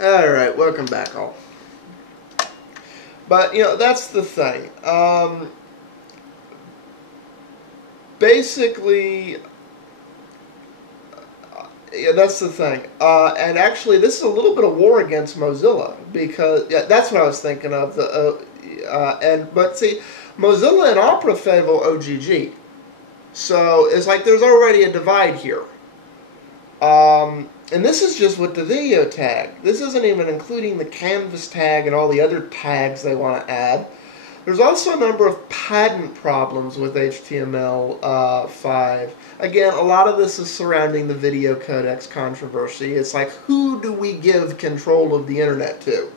Alright, welcome back all. But, you know, that's the thing. Basically, yeah, that's the thing. And actually, this is a little bit of war against Mozilla, because yeah, that's what I was thinking of. But see, Mozilla and Opera favor OGG, so it's like there's already a divide here. And this is just with the video tag. This isn't even including the canvas tag and all the other tags they want to add. There's also a number of patent problems with HTML5. Again, a lot of this is surrounding the video codecs controversy. It's like, who do we give control of the internet to?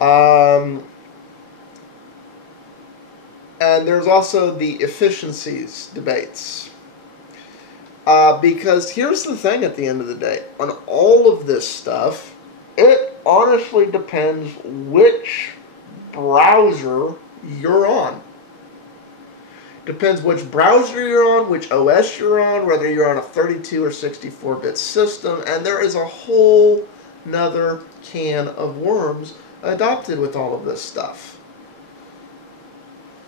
And there's also the efficiencies debates. Because here's the thing at the end of the day. On all of this stuff, it honestly depends which browser you're on. Depends which browser you're on, which OS you're on, whether you're on a 32 or 64-bit system, and there is a whole nother can of worms adopted with all of this stuff.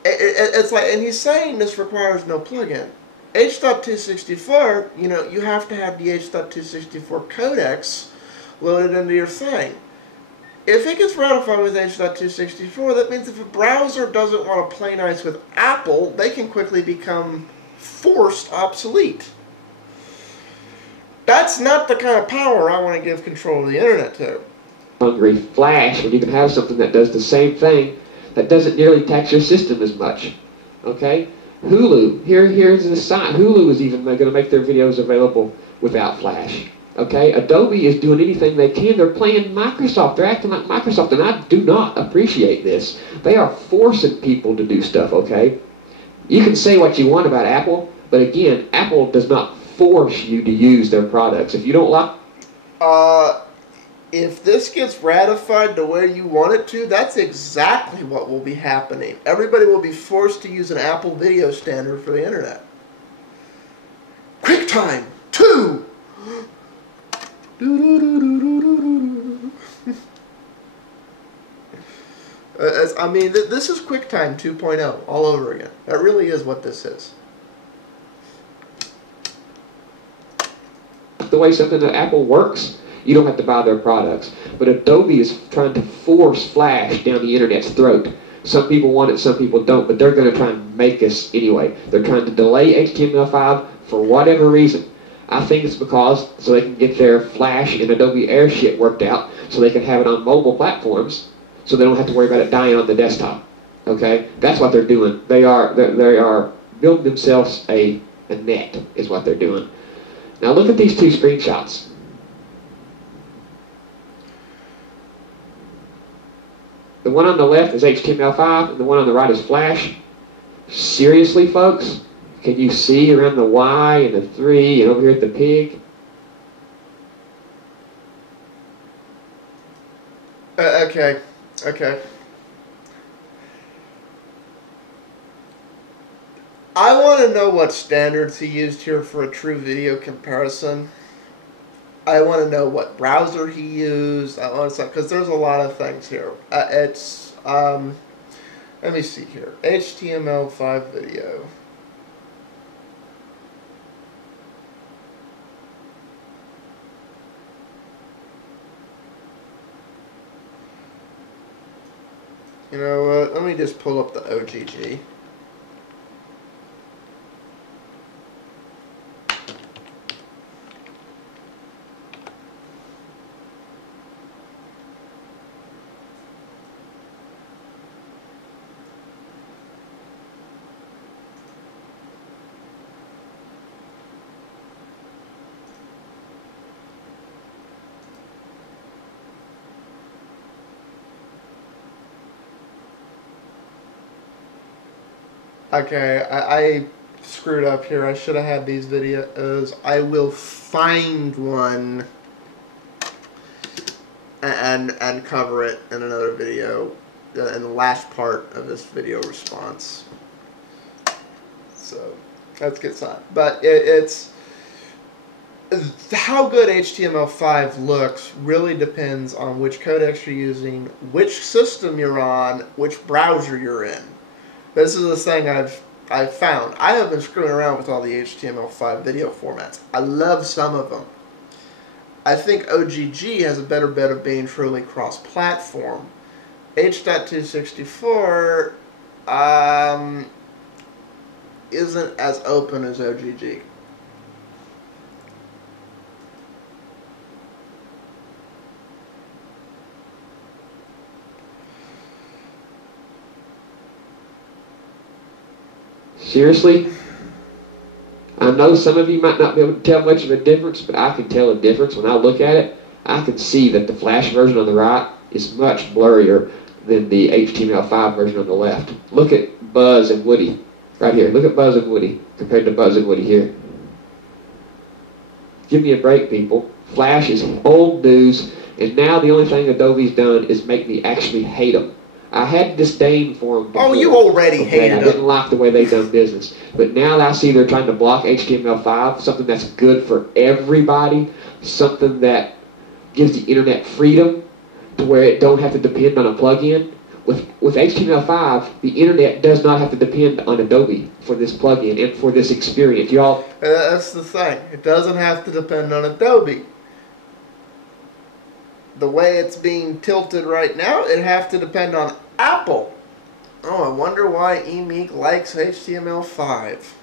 It's like, and he's saying this requires no plugin. H.264, you know, you have to have the H.264 codecs loaded into your thing. If it gets ratified with H.264, that means if a browser doesn't want to play nice with Apple, they can quickly become forced obsolete. That's not the kind of power I want to give control of the internet to. Hungry Flash, when you can have something that does the same thing that doesn't nearly tax your system as much. Okay? Hulu, here's the sign. Hulu is even going to make their videos available without Flash. Okay? Adobe is doing anything they can. They're playing Microsoft. They're acting like Microsoft, and I do not appreciate this. They are forcing people to do stuff, okay? You can say what you want about Apple, but again, Apple does not force you to use their products. If you don't like... If this gets ratified the way you want it to, that's exactly what will be happening. Everybody will be forced to use an Apple video standard for the internet. QuickTime 2! I mean, this is QuickTime 2.0 all over again. That really is what this is. The way something that Apple works, you don't have to buy their products. But Adobe is trying to force Flash down the internet's throat. Some people want it, some people don't, but they're going to try and make us anyway. They're trying to delay HTML5 for whatever reason. I think it's because so they can get their Flash and Adobe Air shit worked out so they can have it on mobile platforms so they don't have to worry about it dying on the desktop. Okay? That's what they're doing. They are building themselves a net is what they're doing. Now look at these two screenshots. The one on the left is HTML5, and the one on the right is Flash. Seriously, folks? Can you see around the Y and the 3 and over here at the pig? Okay. I want to know what standards he used here for a true video comparison. I want to know what browser he used. I want to say, because there's a lot of things here. Let me see here. HTML5 video. You know what? Let me just pull up the OGG. Okay, I screwed up here. I should have had these videos. I will find one and cover it in another video in the last part of this video response. So let's get started. But it's How good HTML5 looks really depends on which codecs you're using, which system you're on, which browser you're in. This is the thing I've found. I have been screwing around with all the HTML5 video formats. I love some of them. I think OGG has a better bet of being truly cross-platform. H.264 isn't as open as OGG. Seriously? I know some of you might not be able to tell much of a difference, but I can tell a difference. When I look at it, I can see that the Flash version on the right is much blurrier than the HTML5 version on the left. Look at Buzz and Woody right here. Look at Buzz and Woody compared to Buzz and Woody here. Give me a break, people. Flash is old news, and now the only thing Adobe's done is make me actually hate them. I had disdain for them before. Oh, you already hated them. I didn't like the way they done business. But now that I see they're trying to block HTML5, something that's good for everybody, something that gives the internet freedom to where it don't have to depend on a plugin. With HTML5, the internet does not have to depend on Adobe for this plugin and for this experience. Y'all. That's the thing. It doesn't have to depend on Adobe. The way it's being tilted right now, it'd have to depend on Apple. Oh, I wonder why Emeek likes HTML5.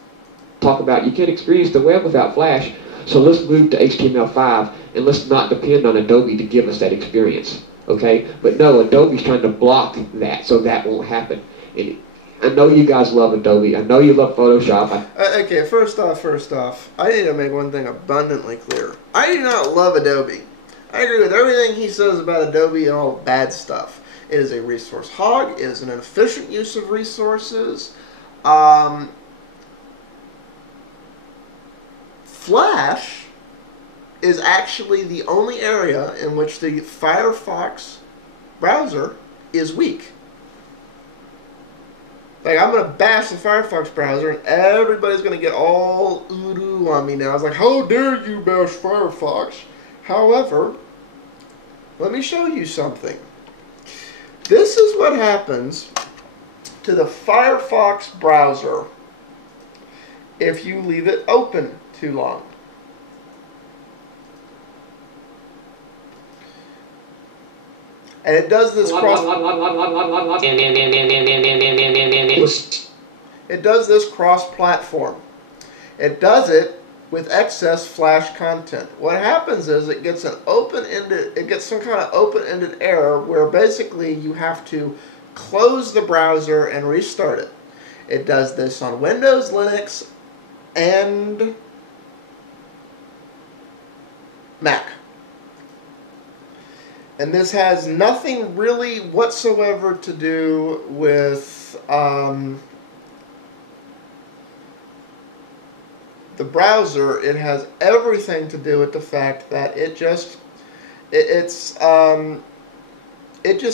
Talk about you can't experience the web without Flash, so let's move to HTML5 and let's not depend on Adobe to give us that experience. Okay? But no, Adobe's trying to block that, so that won't happen. And I know you guys love Adobe. I know you love Photoshop. Okay, first off, I need to make one thing abundantly clear. I do not love Adobe. I agree with everything he says about Adobe and all the bad stuff. It is a resource hog. It is an inefficient use of resources. Flash is actually the only area in which the Firefox browser is weak. Like, I'm going to bash the Firefox browser, and everybody's going to get all ooh on me now. It's like, how dare you bash Firefox? However, let me show you something. This is what happens to the Firefox browser if you leave it open too long. And it does this cross-platform. It does it with excess Flash content. What happens is it gets some kind of open-ended error where basically you have to close the browser and restart it. It does this on Windows, Linux, and Mac. And this has nothing really whatsoever to do with the browser. It has everything to do with the fact that it just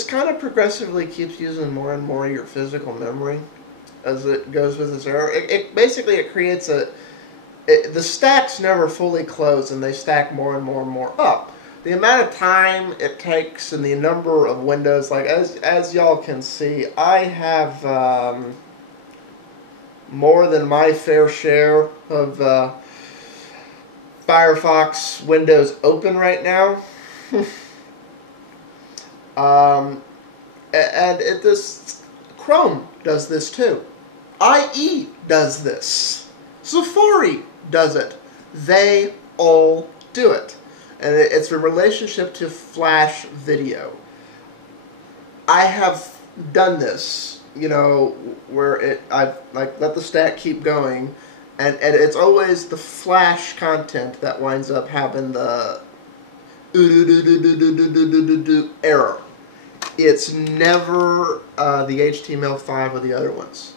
kind of progressively keeps using more and more of your physical memory as it goes with this error. It creates the stacks never fully close, and they stack more and more and more up. The amount of time it takes and the number of windows, like as y'all can see, I have more than my fair share of Firefox windows open right now. This Chrome does this too. IE does this. Safari does it. They all do it. And it's a relationship to Flash video. I have done this, where I've let the stack keep going, and it's always the Flash content that winds up having the error. It's never the HTML5 or the other ones.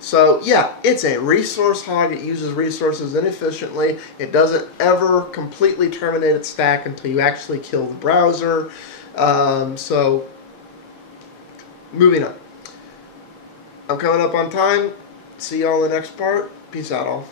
So yeah, it's a resource hog. It uses resources inefficiently. It doesn't ever completely terminate its stack until you actually kill the browser. So moving on. I'm coming up on time. See y'all in the next part. Peace out all.